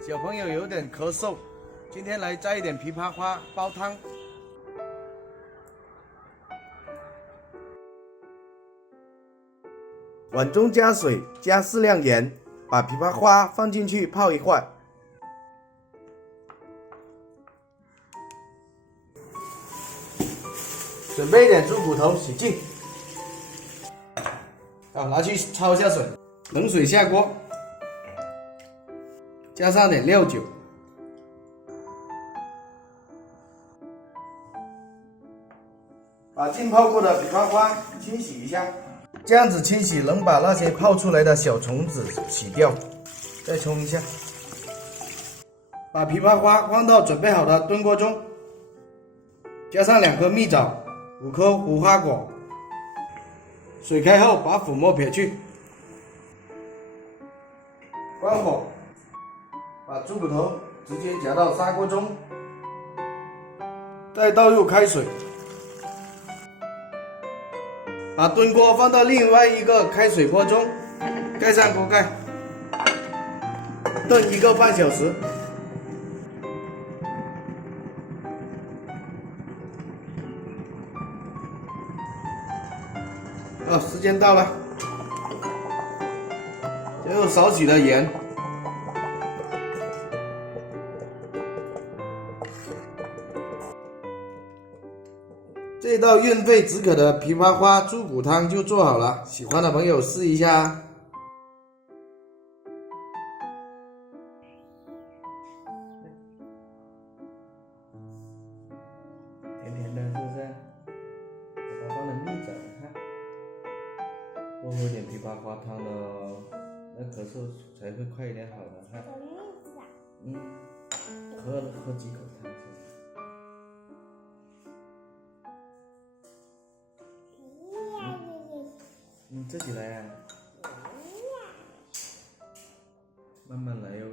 小朋友有点咳嗽，今天来摘一点枇杷花煲汤。碗中加水，加适量盐，把枇杷花放进去泡一会儿。准备一点猪骨头，洗净。好，拿去焯一下水，冷水下锅，加上点料酒。把浸泡过的枇杷花清洗一下，这样子清洗能把那些泡出来的小虫子洗掉。再冲一下，把枇杷花放到准备好的炖锅中，加上2颗蜜枣，5颗无花果。水开后，把粉末撇去，关火，把猪骨头直接夹到砂锅中，再倒入开水。把炖锅放到另外一个开水锅中，盖上锅盖，炖1个半小时。时间到了，最后少许的盐。这道润肺止渴的枇杷花猪骨汤就做好了，喜欢的朋友试一下啊！甜甜的，是不是？我放了蜜枣，看，多喝点枇杷花汤的哦，那咳嗽才会快一点好的。看，喝几口汤。自己来呀，慢慢来哟。